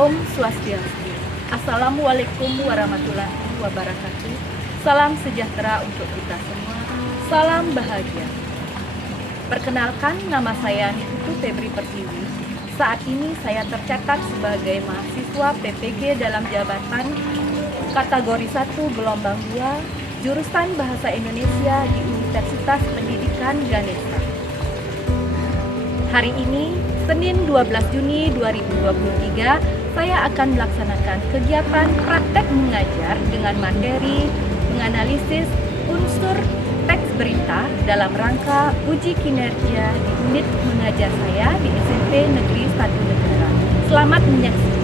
Om Swastiastu. Assalamualaikum warahmatullahi wabarakatuh. Salam sejahtera untuk kita semua. Salam bahagia. Perkenalkan, nama saya Niputu Febri Pertiwi. Saat ini saya tercatat sebagai mahasiswa PPG dalam jabatan kategori 1 gelombang 2 jurusan Bahasa Indonesia di Universitas Pendidikan Ganesha. Hari ini, Senin 12 Juni 2023, saya akan melaksanakan kegiatan praktek mengajar dengan materi menganalisis unsur teks berita dalam rangka uji kinerja di unit mengajar saya di SMP Negeri 1 Negara. Selamat menyaksikan.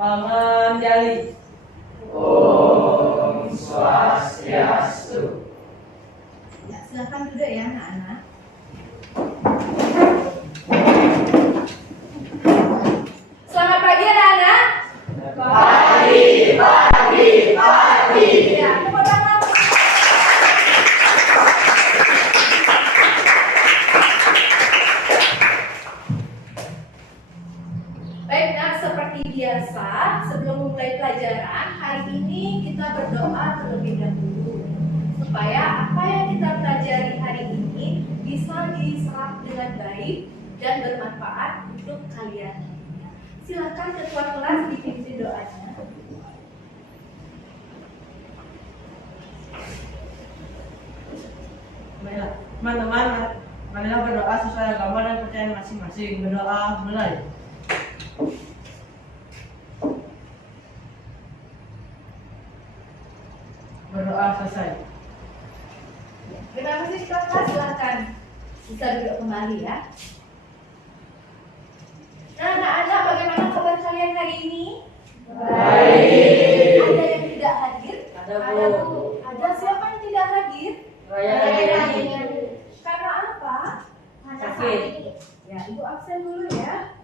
Paman Jali. Om Swastiastu. Ya, silakan duduk ya anak-anak. Selamat pagi anak-anak. Pagi. Ya, tepuk tangan. Baik, nah seperti biasa, sebelum memulai pelajaran, hari ini kita berdoa terlebih dahulu supaya apa yang kita pelajari hari ini bisa diserap dengan baik dan bermanfaat untuk kalian. Silakan ketua kelas dipimpin doanya. Baiklah, teman-teman, marilah berdoa sesuai agama dan percayaan masing-masing. Berdoa mulai. Berdoa selesai. Terima kasih kakak, silakan bisa duduk kembali ya. Nah, anak-anak, bagaimana kabar kalian hari ini? Baik. Ada yang tidak hadir? Ada, Bu. Ada siapa yang tidak hadir? Raya. Karena apa? Sakit. Ya, ibu absen dulu ya.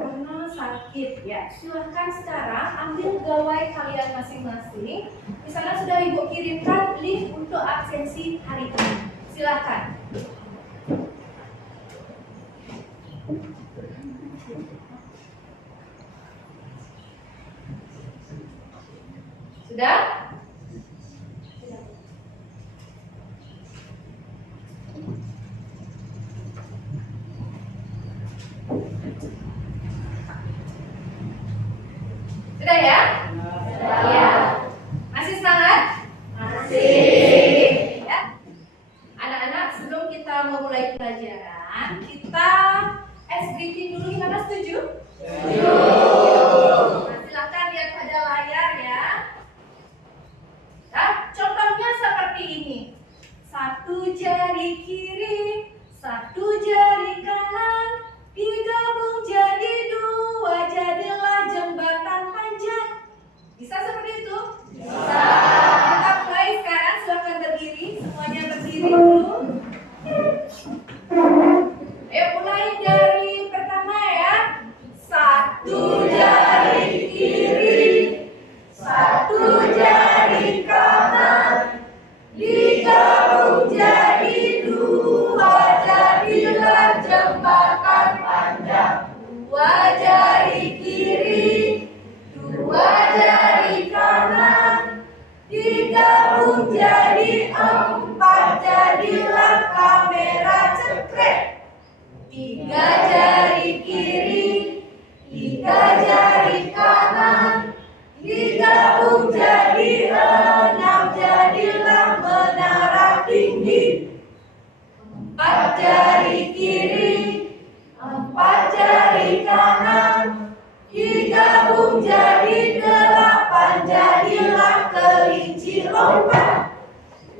Karena sakit ya. Silahkan sekarang ambil gawai kalian masing-masing. Di sana sudah ibu kirimkan link untuk absensi hari ini. Silahkan. Sudah? Sudah ya? Ya. Masih semangat? Masih. Ya. Anak-anak, sebelum kita memulai pelajaran, kita briefing dulu. Gimana, setuju? Setuju. Nah, silakan lihat pada layar ya. Nah, contohnya seperti ini. Satu jari kiri, satu jari kanan, digabung jadi dua, jadilah jembatan panjang. Bisa seperti itu? Bisa. Kita mulai sekarang, silakan berdiri. Semuanya berdiri dulu. Ayo mulai dari pertama ya. Satu jari kiri, Satu jari kanan, digabung jadi dua, jadilah jembatan panjang. dua jari kiri, dua jari kanan, digabung jadi empat, jadilah kamera cekrek. Tiga jari kiri, tiga jari kanan, digabung jadi enam, jadilah menara tinggi. Empat jari kiri, empat jari kanan, digabung jadi delapan, jadilah kelinci lompat.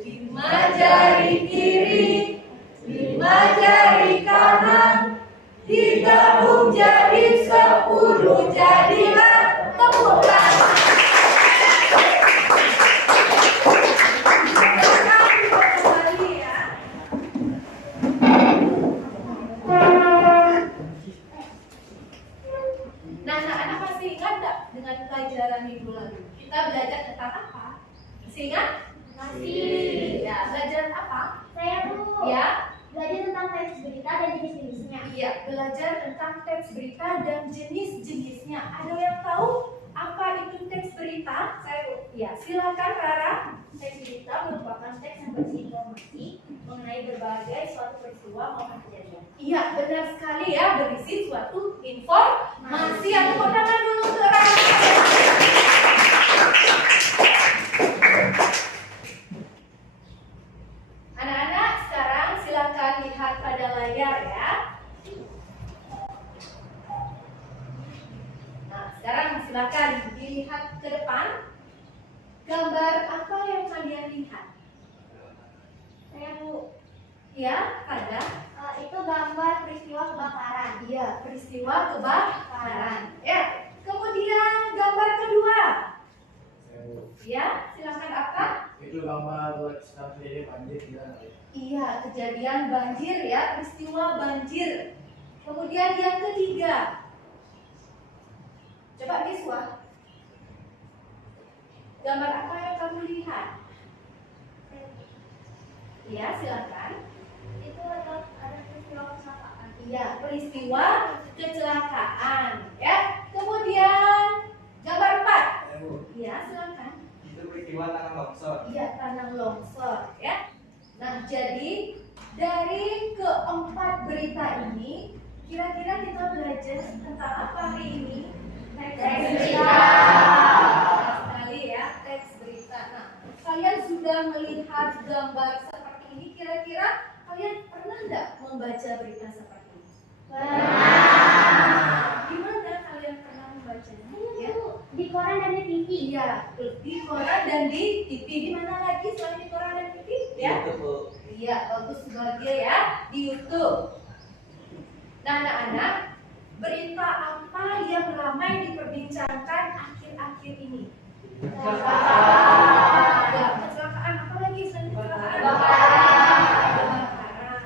Lima jari kiri, lima jari kanan, digabung jadi 10, jadilah tepuk tangan. Kembali ya. Nah, suatu peristiwa maupun kejadian. Iya, benar sekali ya, berisi suatu informasi. Tepuk tangan dulu untuk orang-orang. Anak-anak, sekarang silakan lihat pada layar ya. Nah, sekarang silakan dilihat ke depan. Gambar apa yang kalian lihat? Saya Bu, Ya, ada. itu gambar peristiwa kebakaran. Iya, peristiwa kebakaran. Ya, kemudian gambar kedua. Ya, silakan apa? Itu gambar sedang terjadi banjir di sana. Iya, kejadian banjir ya, peristiwa banjir. Kemudian yang ketiga. Coba Niswa. Gambar apa yang kamu lihat? Iya, silakan. Itu ada peristiwa kecelakaan. Iya, peristiwa kecelakaan. Ya, kemudian gambar 4. Iya, silakan. Itu peristiwa tanah longsor. Iya, tanah longsor. Ya. Nah, jadi dari keempat berita ini, kira-kira kita belajar tentang apa hari ini? Teks berita. Benar sekali ya, teks berita. Nah, kalian sudah melihat gambar seperti ini, kira-kira kalian pernah nggak membaca berita seperti ini? Di mana kalian pernah membacanya? Ya. Di koran dan di TV. Iya, di koran dan di TV. Di mana lagi selain di koran dan TV? Ya. Iya, bagus bahagia ya, di YouTube. Nah, anak-anak, berita apa yang ramai diperbincangkan akhir-akhir ini? Ya, kecelakaan. Apa lagi selain kecelakaan? Kebakaran.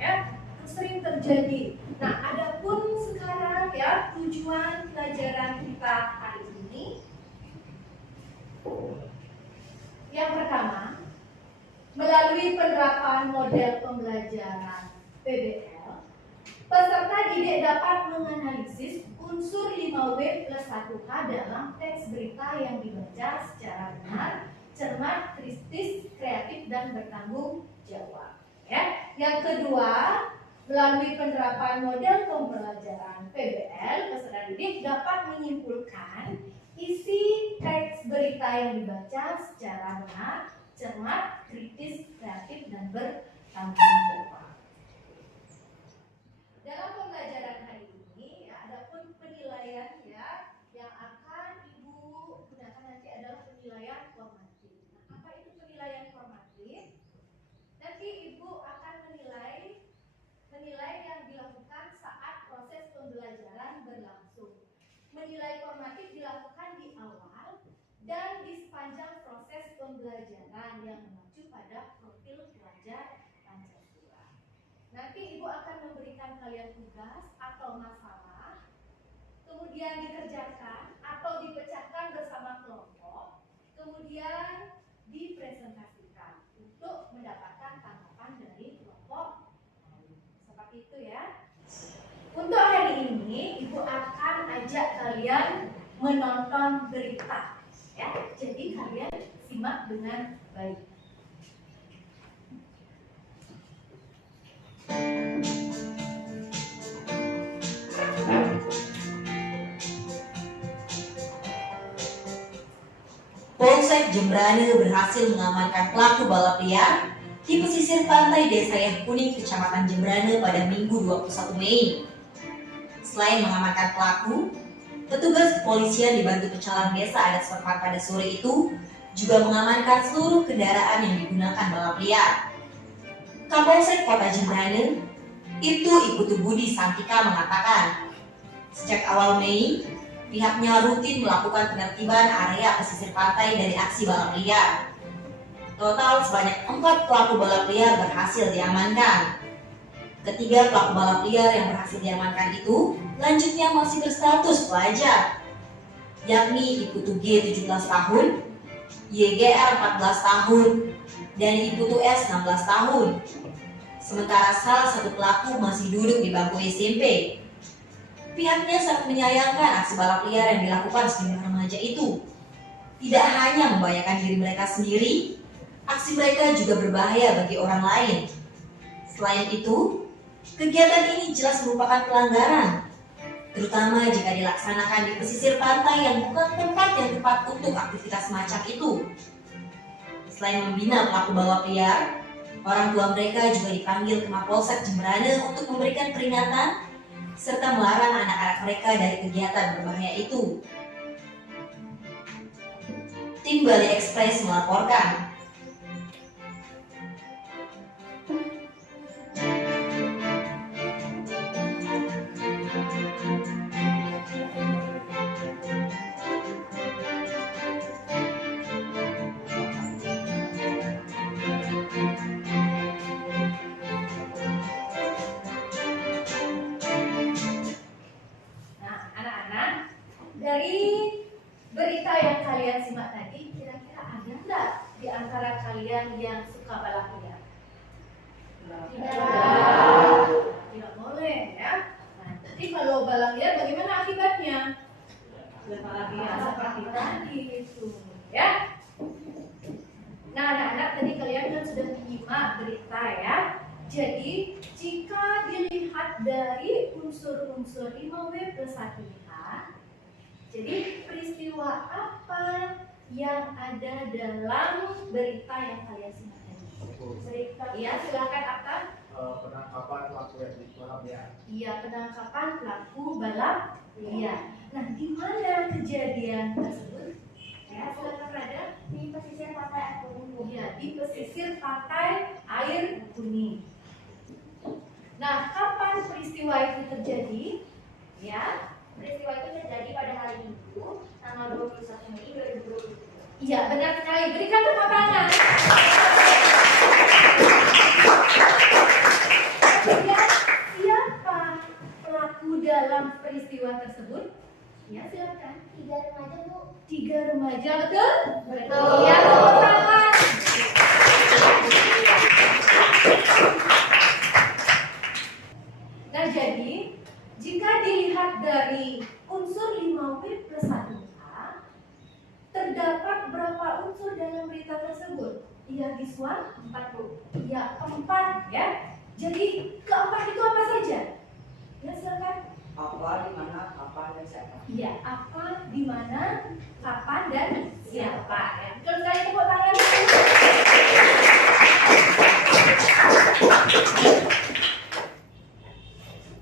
Ya, sering terjadi. Nah, adapun sekarang ya, tujuan pelajaran kita hari ini. Yang pertama, melalui penerapan model pembelajaran PBL, peserta didik dapat menganalisis unsur 5W+1H dalam teks berita yang dibaca secara benar, cermat, kritis, kreatif, dan bertanggung jawab. Ya. Yang kedua, melalui penerapan model pembelajaran PBL, peserta didik dapat menyimpulkan isi teks berita yang dibaca secara benar, cermat, kritis, kreatif, dan bertanggung jawab. Dalam pembelajaran hari ini, ya, adapun penilaian ya yang akan Ibu gunakan nanti adalah penilaian formatif. Nah, apa itu penilaian formatif? Nanti Ibu akan menilai yang dilakukan saat proses pembelajaran berlangsung. Menilai formatif dilakukan di awal dan di sepanjang proses pembelajaran yang mengacu pada profil pelajar Pancasila. Nanti Ibu akan memberikan kalian tugas atau masalah, kemudian dikerjakan atau dipecahkan bersama kelompok, kemudian dipresentasikan untuk mendapatkan tanggapan dari kelompok. Seperti itu ya. Untuk hari ini, Ibu akan ajak kalian menonton berita. Ya, jadi kalian simak dengan baik. Polsek Jembrane berhasil mengamankan pelaku balap liar di pesisir pantai Desa Yah Kuning, Kecamatan Jembrane pada Minggu 21 Mei. Selain mengamankan pelaku, petugas kepolisian dibantu pecalang desa adat setempat pada sore itu juga mengamankan seluruh kendaraan yang digunakan balap liar. Kapolsek Kota Jembrane, Ibtu Budi Santika mengatakan, sejak awal Mei, pihaknya rutin melakukan penertiban area pesisir pantai dari aksi balap liar. Total sebanyak 4 pelaku balap liar berhasil diamankan. Ketiga pelaku balap liar yang berhasil diamankan itu lanjutnya masih berstatus pelajar, yakni Iputu G 17 tahun, YGR 14 tahun, dan Iputu S 16 tahun. Sementara salah satu pelaku masih duduk di bangku SMP. Pihaknya sangat menyayangkan aksi balap liar yang dilakukan sejumlah remaja itu. Tidak hanya membahayakan diri mereka sendiri, aksi mereka juga berbahaya bagi orang lain. Selain itu, kegiatan ini jelas merupakan pelanggaran, terutama jika dilaksanakan di pesisir pantai yang bukan tempat yang tepat untuk aktivitas semacam itu. Selain membina pelaku balap liar, orang tua mereka juga dipanggil ke Mapolsek Jemberane untuk memberikan peringatan serta melarang anak-anak mereka dari kegiatan berbahaya itu. Tim Bali Express melaporkan. Nah, anak-anak, dari berita yang kalian simak tadi, kira-kira ada nggak di antara kalian yang suka balap liar? Tidak boleh ya. Nah, jadi kalau balap liar bagaimana akibatnya? Ya, seperti tadi itu, ya. Nah, anak-anak, tadi kalian kan sudah menyimak berita ya. Jadi, jika dilihat dari unsur-unsur 5W+1H, jadi peristiwa apa yang ada dalam berita yang kalian simak tadi? Berita, ya, silakan Akta. Penangkapan pelaku yang balap liar. Iya, penangkapan pelaku balap liar. Nah, di mana kejadian tersebut? Ya, silakan Rada. Di pesisir pantai Air Kuning. Iya, di pesisir pantai Air Kuning. Nah, kapan peristiwa itu terjadi? Ya, Peristiwa itu terjadi pada hari Minggu, tanggal 21 Mei 2020. iya benar sekali. Berikan tepuk tangan. Ya, siapa pelaku dalam peristiwa tersebut? Ya, silakan. 3 remaja, Bu. 3 remaja, betul? Betul. Ya, tepuk tangan. Nah, jadi jika dilihat dari unsur 5W+1H, terdapat berapa unsur dalam berita tersebut? Iya, Giswan? 4, Bu. Iya, 4 ya. Jadi keempat itu apa saja? Ya, silakan. Apa, di mana, kapan, dan siapa? Iya, apa, di mana, kapan, dan siapa ya. Betul sekali, tepuk tangan.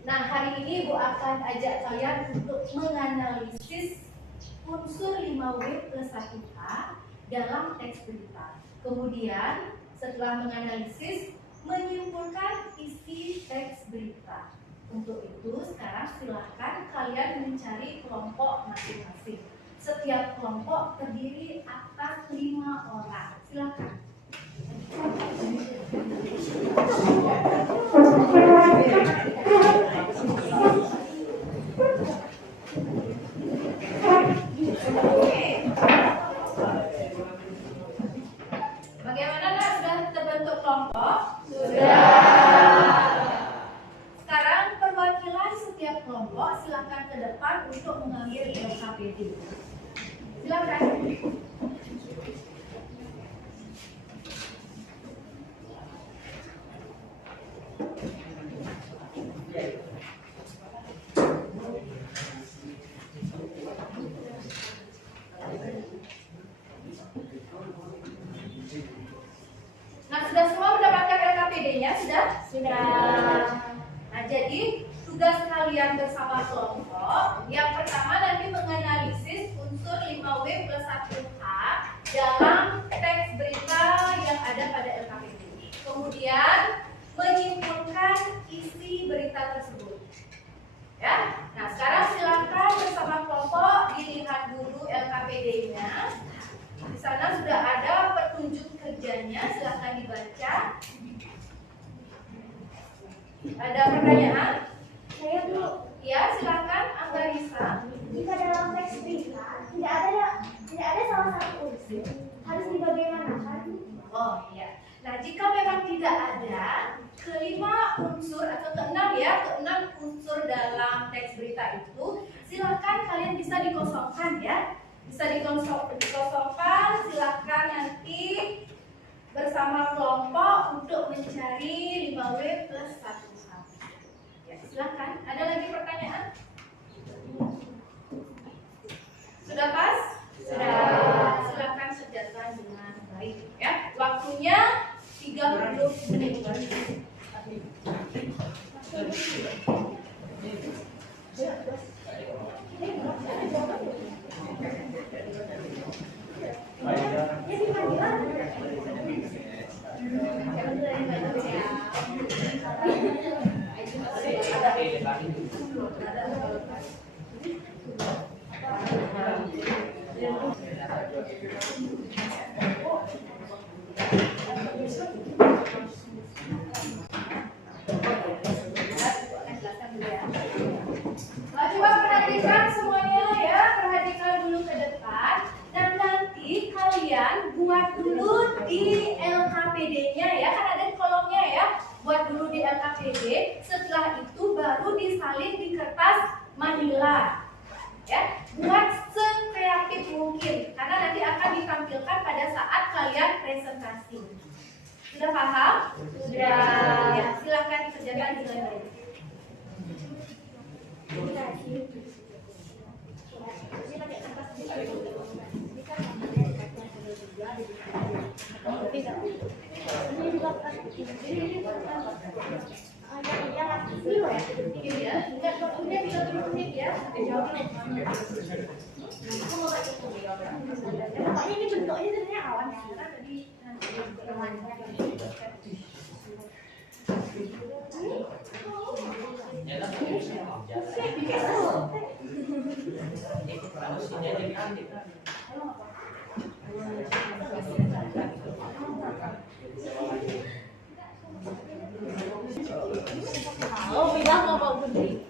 Nah, hari ini Bu akan ajak kalian untuk menganalisis unsur 5W+1H dalam teks berita. Kemudian, setelah menganalisis, menyimpulkan isi teks berita. Untuk itu, sekarang silahkan kalian mencari kelompok masing-masing. Setiap kelompok terdiri atas 5 orang. Silahkan. Bagaimana, Nak? Sudah terbentuk kelompok? Sekarang perwakilan setiap kelompok silakan ke depan untuk mengambil LKPD. Silakan. Nah, sudah semua mendapatkan LKPD-nya? Sudah? Sudah. Nah, jadi tugas kalian bersama kelompok yang pertama nanti menganalisis unsur 5W+1H dalam teks berita yang ada pada LKPD. Kemudian menyimpulkan isi berita tersebut. Ya. Nah, sekarang silakan bersama kelompok dilihat dulu LKPD-nya. Di sana sudah ada petunjuk kerjanya, silakan dibaca. Ada pertanyaan? Saya, Bu. Ya, silakan Angga Risa. Jika dalam teks berita tidak ada salah satu unsur, harus dibagaimanakan? Oh iya. Nah, jika memang tidak ada kelima unsur atau keenam ya, keenam unsur dalam teks berita itu, silakan kalian bisa dikosongkan ya. Bisa dikosongkan, silakan nanti bersama kelompok untuk mencari 5W plus 1H. Ya, silakan. Ada lagi pertanyaan? Sudah pas? Sudah. Silakan kerjakan dengan baik ya. Waktunya 30 menit. Coba perhatikan semuanya ya, perhatikan dulu ke depan dan nanti kalian buat dulu di LKPD-nya ya, kan ada di kolomnya ya. Buat dulu di LKPD, setelah itu baru disalin di kertas manila. Ya, buat sekreatif mungkin karena nanti akan ditampilkan pada saat kalian presentasi. Sudah paham? Sudah. Ya, silakan dikerjakan dengan baik. Pokoknya ini bentuknya sebenarnya awan sih. Oh, bilang mau bawa gunting.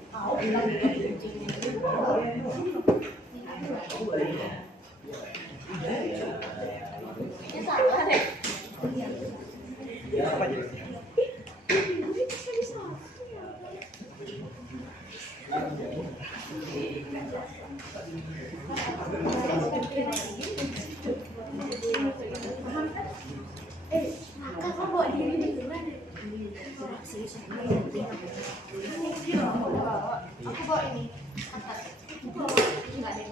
Kakak bawa diri di gimana? Aku bawa ini. Enggak deh.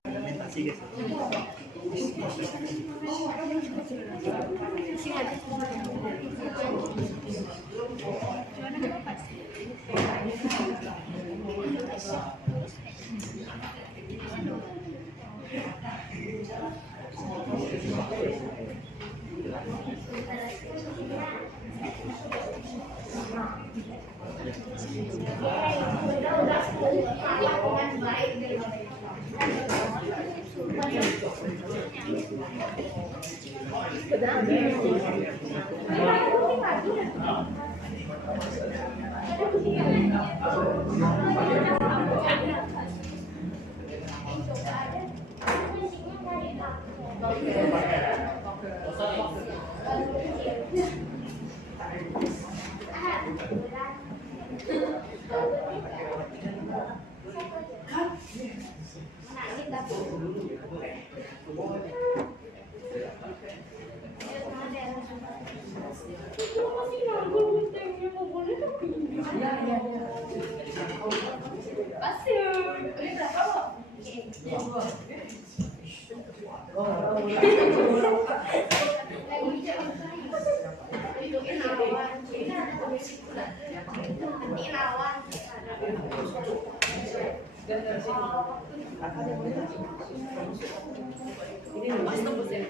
Awas tembus ya.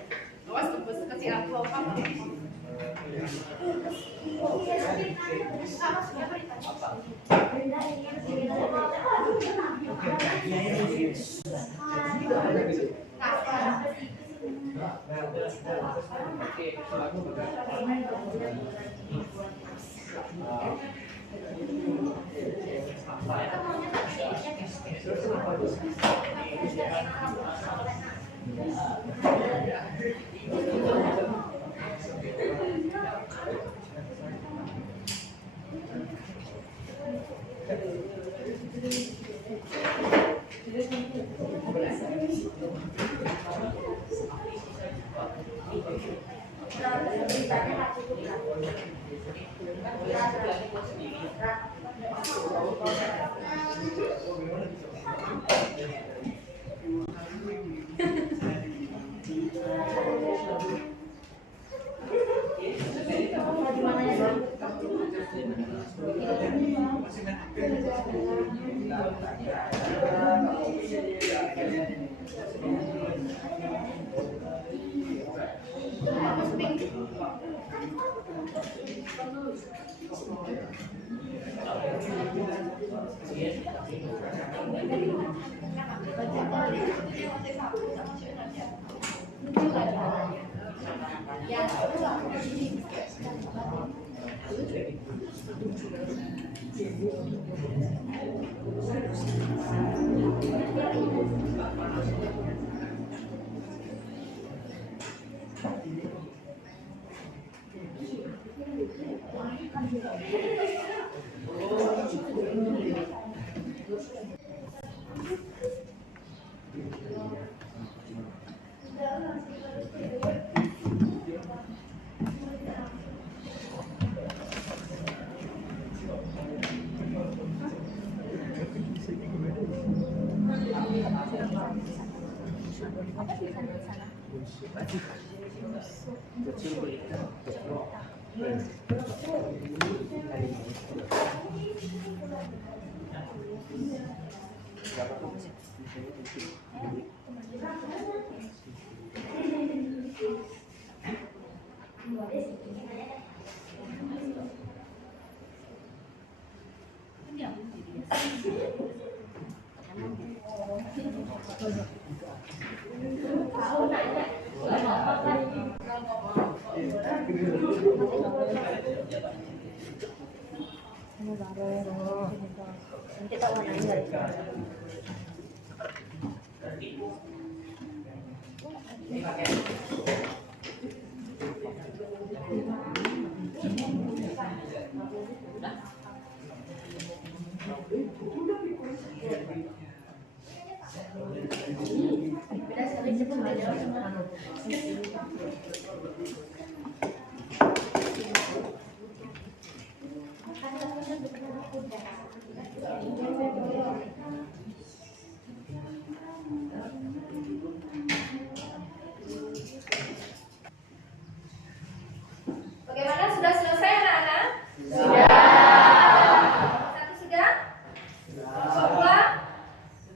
Awas tembus kasih aku apa? Beritanya nggak cukup. Bagaimana, sudah selesai anak-anak? Satu sudah? Dua?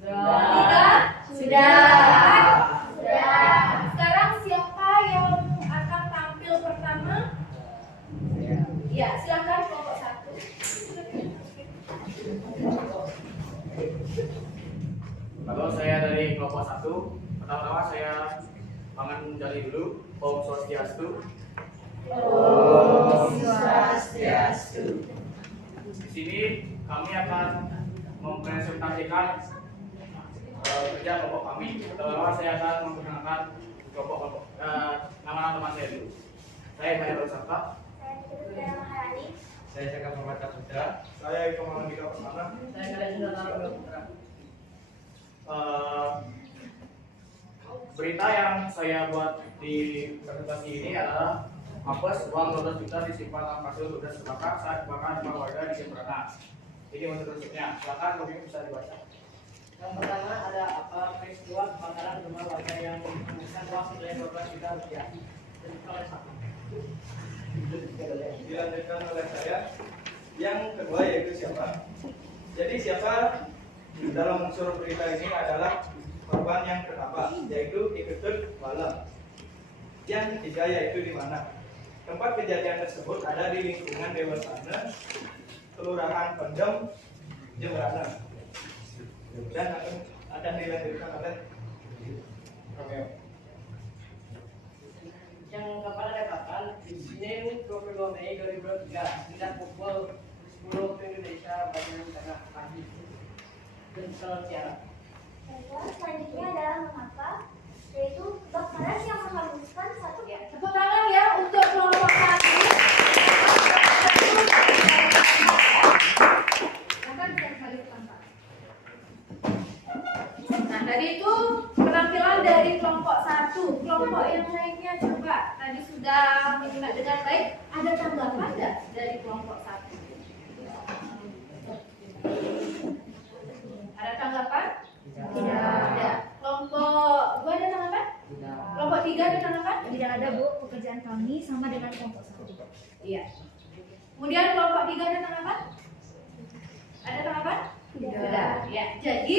Tiga? Sudah. Sekarang siapa yang akan tampil pertama? Ya, silakan kelompok satu. Kalau saya dari kelompok 1, pertama-tama saya pangan dari dulu. Om Swastiastu. Om Swastiastu. Di sini kami akan mempresentasikan kerja kelompok kami. Pertama saya akan memperkenalkan kelompok nama-nama teman saya dulu. Saya Mahendra Sarta. Saya Maharani. Saya Jaka Pemata Putra. Saya Eko Mahardika Permana. Saya kalian sudah tahu Putra. Berita yang saya buat di presentasi ini adalah Mapes uang 12 juta disimpan dalam kasur sudah terbakar saat kebakaran rumah warga di Jembrana. Ini untuk terusnya. Silakan kopinya bisa dibaca. Yang pertama ada apa peristiwa kebakaran rumah warga yang menghabiskan uang senilai 12 juta rupiah. Dan oleh satu. Dilanjutkan oleh saya. Yang kedua yaitu siapa? Jadi siapa dalam unsur berita ini adalah korban yang pertama, yaitu Iketut Walam. Yang ketiga yaitu di mana? Tempat kejadian tersebut ada di lingkungan Dewan Sana, Kelurahan Pendem, Jembrana. Dan akan dilanjutkan oleh Romeo. Yang keempat ada kapan? Di Senin 22 Mei 2023 sekitar pukul 10 waktu Indonesia bagian tengah pagi. Dan selamat siang. Selanjutnya adalah mengapa, yaitu kebakaran yang menghanguskan satu. Tepuk tangan ya untuk kelompok satu. Nah, tadi itu penampilan dari kelompok satu. Kelompok yang lainnya coba tadi sudah menyimak dengan baik. Ada tanggapan nggak dari kelompok dengan kelompok 1. Iya. Kemudian kelompok 3 ada tanggapan? Ada tanggapan? Tidak. Ya. Jadi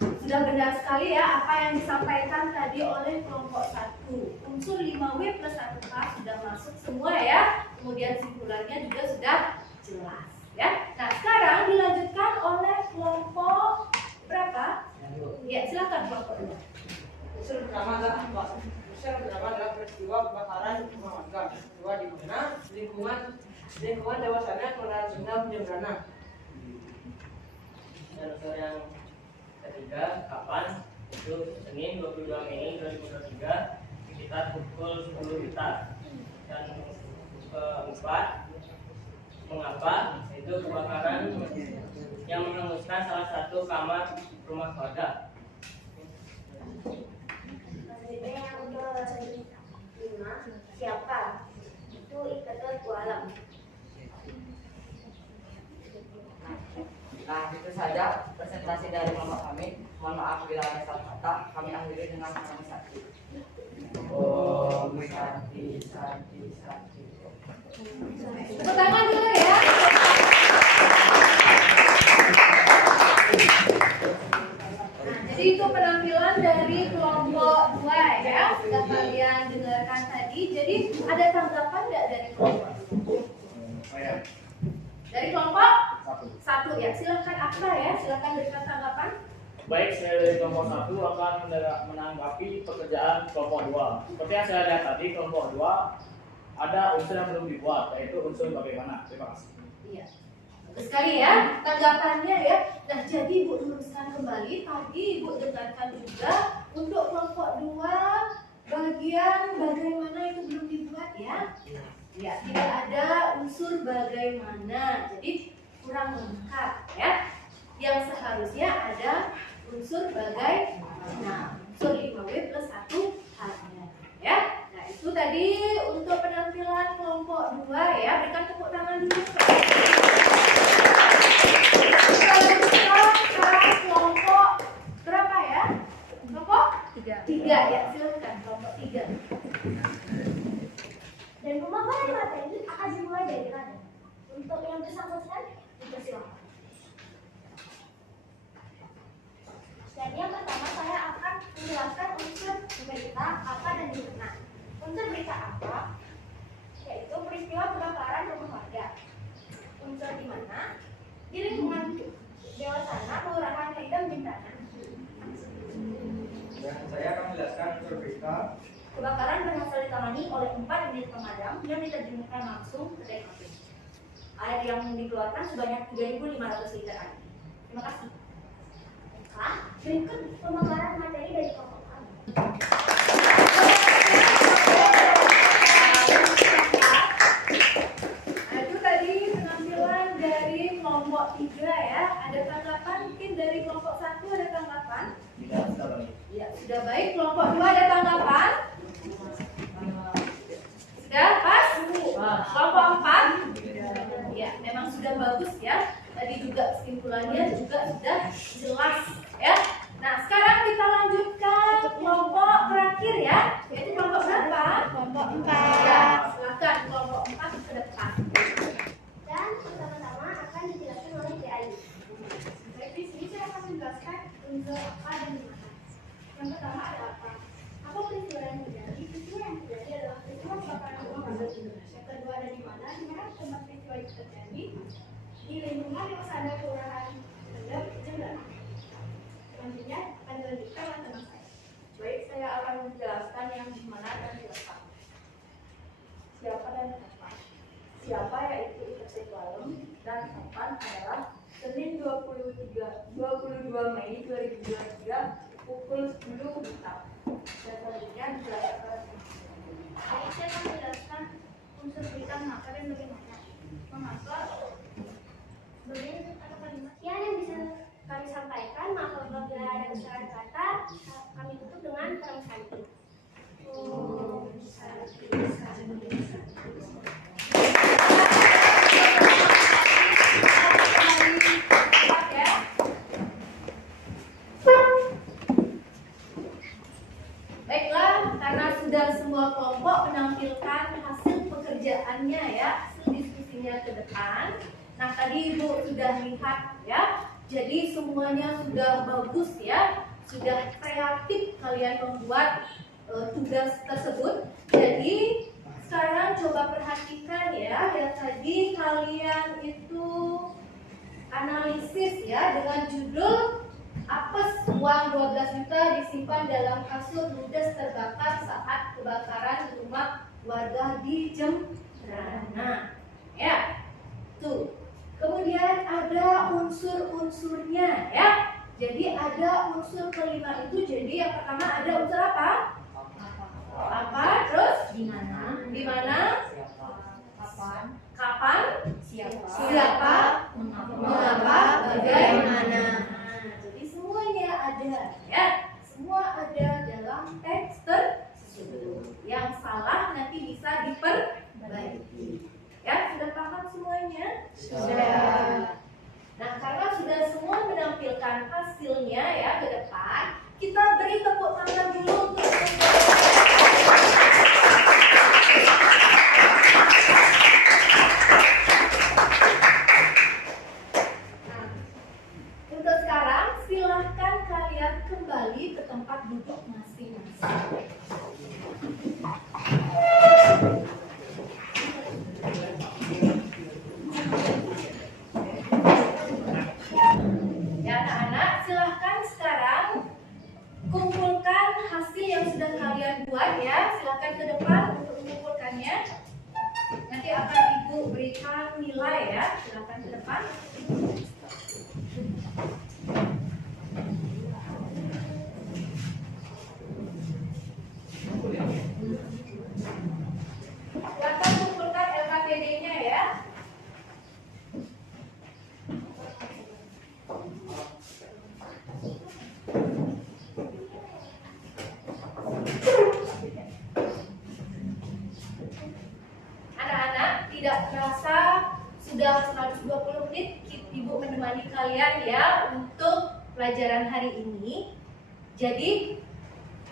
sudah benar sekali ya apa yang disampaikan tadi oleh kelompok 1. Unsur 5W plus 1K sudah masuk semua ya. Kemudian simpulannya juga sudah jelas ya. Nah, sekarang dilanjutkan oleh kelompok berapa? Ya, silakan kelompok 2. Unsur pertama adalah peristiwa kebakaran rumah warga. Peristiwa di mana lingkungan dewasanya Kelurahan Sunda Jembrana. Dan unsur yang ketiga, kapan? Itu Senin 22 Mei 2023 sekitar pukul 10 WITA. Dan keempat, mengapa? Itu kebakaran yang menghanguskan salah satu kamar rumah warga. Selanjutnya yang untuk 5, siapa? Itu Ikatan Kualam. Nah, itu saja presentasi dari kelompok kami. Mohon maaf bila ada salah kata. Kami akhiri dengan Om Sakti. Om Sakti, Sakti, Sakti. Tepuk tangan dulu ya. Nah, jadi itu penampilan dari kelompok 2 ya. Sudah kalian dengarkan tadi. Jadi ada tanggapan nggak dari kelompok? Dari kelompok 1 ya. Silakan Akbar ya. Silakan berikan tanggapan. Baik, saya dari kelompok 1 akan menanggapi pekerjaan kelompok 2. Seperti yang saya lihat tadi, kelompok 2 ada unsur yang belum dibuat, yaitu unsur bagaimana. Terima kasih. Iya. Bagus sekali ya tanggapannya ya. Nah, jadi Ibu luruskan kembali tadi Ibu dengarkan juga untuk kelompok 2 bagian bagaimana itu belum dibuat ya. Ya, tidak ada unsur bagaimana. Jadi kurang lengkap ya. Yang seharusnya ada unsur bagaimana. Unsur 5W plus 1 hanya ya. Nah, itu tadi untuk penampilan kelompok 2 ya. Berikan tepuk tangan dulu. Sekarang kelompok berapa ya? Kelompok 3 ya. Silakan kelompok 3. Dan pemaparan materi akan dimulai dari Raden. Untuk yang bersangkutan, dipersilakan. Dan yang pertama saya akan menjelaskan unsur berita apa dan di mana. Unsur berita apa? Yaitu peristiwa kebakaran rumah warga. Unsur di mana? Di lingkungan Dewasana, Kelurahan Haidam Jembrana. Dan saya akan menjelaskan unsur berita. Kebakaran berhasil ditangani oleh 4 unit pemadam yang diterjunkan langsung ke TKP. Air yang dikeluarkan sebanyak 3.500 liter air. Terima kasih. Berikut pemaparan materi dari kelompok kami. Nah, itu tadi penampilan dari kelompok 3 ya. Ada tanggapan mungkin dari kelompok 1 ada tanggapan? Tidak, sudah baik. Ya, sudah baik. Kelompok 2 ada tanggapan? Sudah pas? Kelompok 4? Ya, memang sudah bagus ya. Tadi juga kesimpulannya juga sudah jelas ya. Nah, sekarang kita lanjutkan kelompok terakhir ya. Yaitu kelompok berapa? Kelompok 4. Ya, silakan kelompok 4 ke depan. Dan pertama-tama akan dijelaskan oleh Ayu. Baik, di sini saya akan menjelaskan unsur apa dan di mana. Yang pertama ada apa? Apa peristiwa yang terjadi? Peristiwa yang terjadi adalah peristiwa kebakaran rumah warga. Yang kedua ada di mana? Di mana tempat peristiwa itu terjadi? Di lingkungan Dewasana Kelurahan Haidam Jembrana. Selanjutnya akan dilanjutkan oleh teman saya. Baik, saya akan menjelaskan yang di mana dan di letak. Siapa dan kapan? Siapa yaitu ITC Kualem dan kapan adalah Senin 22 Mei 2023 pukul 10 WITA. Dan selanjutnya dijelaskan oleh teman saya. Baik, saya akan menjelaskan unsur berita mengapa dan bagaimana. Mengapa? Bagaimana atau kalimat yang bisa kami sampaikan, maaf apabila ada kesalahan kata, kami tutup dengan perang santi. Baiklah, karena sudah semua kelompok menampilkan hasil pekerjaan ya hasil diskusinya ke depan. Nah, tadi Ibu sudah lihat ya. Jadi semuanya sudah bagus ya. Sudah kreatif kalian membuat tugas tersebut. Jadi sekarang coba perhatikan ya, yang tadi kalian itu analisis ya dengan judul apes uang 12 juta disimpan dalam kasur ludes terbakar saat kebakaran rumah warga di Jembrana. Ya, tuh. Kemudian ada unsur-unsurnya ya. Jadi ada unsur kelima itu. Jadi yang pertama ada unsur apa? Apa? Terus? Di mana? Di mana? Kapan? Kapan? Siapa? Siapa? Mengapa? Bagaimana? Nah, jadi semuanya ada ya. Semua ada dalam teks tersebut. Yang salah nanti bisa diperbaiki. Ya, sudah paham semuanya? Sudah. Nah, karena sudah semua menampilkan hasilnya ya ke depan, kita beri tepuk tangan dulu untuk Nah, untuk sekarang silahkan kalian kembali ke tempat duduk masing-masing. Ya anak-anak, silahkan sekarang kumpulkan hasil yang sudah kalian buat ya. Silahkan ke depan untuk mengumpulkannya. Nanti akan Ibu berikan nilai ya. Silahkan ke depan. Silahkan kumpulkan LKPD-nya ya. Anak-anak, tidak terasa sudah 120 menit Ibu menemani kalian ya untuk pelajaran hari ini. Jadi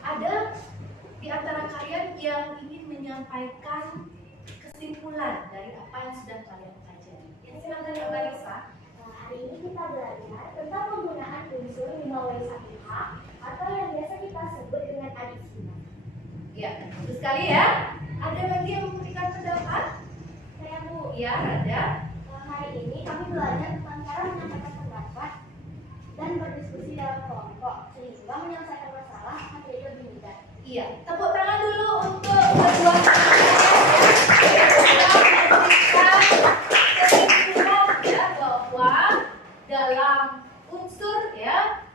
ada di antara kalian yang ingin menyampaikan kesimpulan dari apa yang sudah kalian pelajari. Ya, silakan Mbak Marisa. Hari ini kita belajar tentang penggunaan unsur 5W1H atau yang biasa kita sebut dengan adisi. Ya, betul sekali ya. Ada lagi yang memberikan pendapat? Saya Bu, Ya, ada. hari ini kami belajar tentang cara menyampaikan pendapat dan berdiskusi dalam kelompok sehingga menyelesaikan masalah akan jadi lebih mudah. Iya, tepuk tangan dulu untuk kedua kesimpulan ya bahwa dalam unsur ya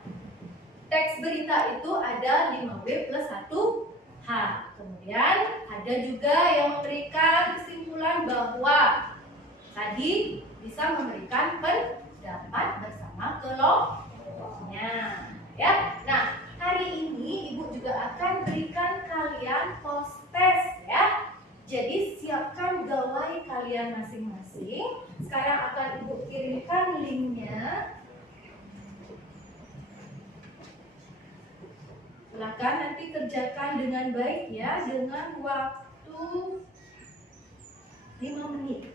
teks berita itu ada 5W plus 1H. Kemudian ada juga yang memberikan kesimpulan bahwa tadi bisa memberikan pendapat bersama kelompoknya ya. Nah, hari ini Ibu juga akan berikan kalian post test ya. Jadi siapkan gawai kalian masing-masing. Sekarang akan Ibu kirimkan linknya. Silakan nanti kerjakan dengan baik ya, dengan waktu 5 menit.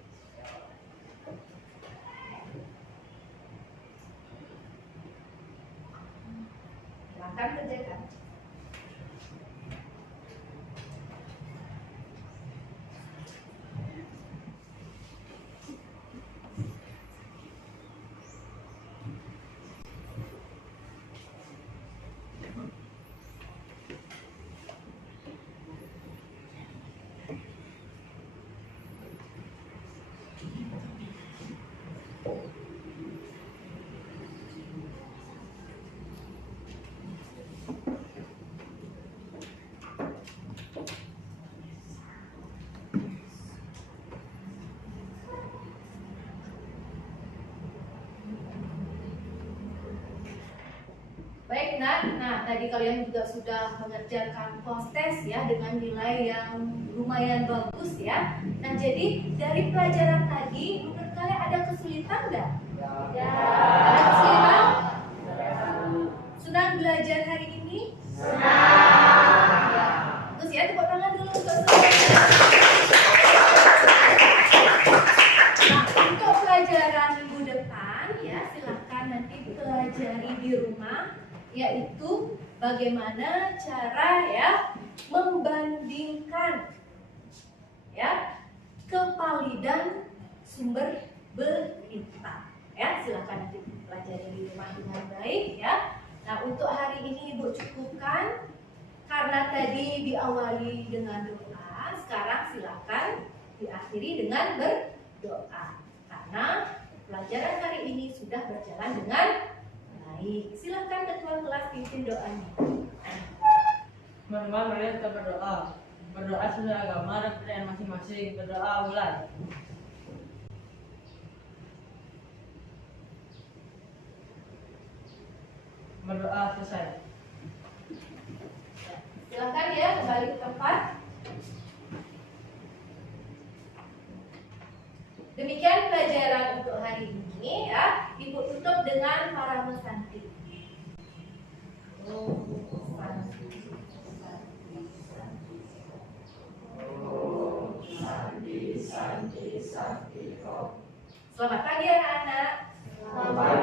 Silakan kerjakan. Baik Nak, nah tadi kalian juga sudah mengerjakan post test ya dengan nilai yang lumayan bagus ya. Nah jadi dari pelajaran tadi menurut kalian ada kesulitan nggak? Ya. Ada kesulitan? Senang belajar hari ini? Senang. Ya. Terus ya tepuk tangan dulu untuk semua. yaitu bagaimana cara ya membandingkan ya kevalidan sumber berita. Ya, silakan nanti pelajari di rumah dengan baik ya. Nah, untuk hari ini Ibu cukupkan karena tadi diawali dengan doa, sekarang silakan diakhiri dengan berdoa. Karena pelajaran hari ini sudah berjalan dengan baik. Silakan ketua kelas pimpin doanya. Teman-teman, mari kita berdoa. Berdoa sesuai agama dan kepercayaan masing-masing. Berdoa mulai. Berdoa selesai. Silakan ya kembali ke tempat. Demikian pelajaran untuk hari ini ya. Ibu tutup dengan para mesanti. Selamat pagi anak-anak. Selamat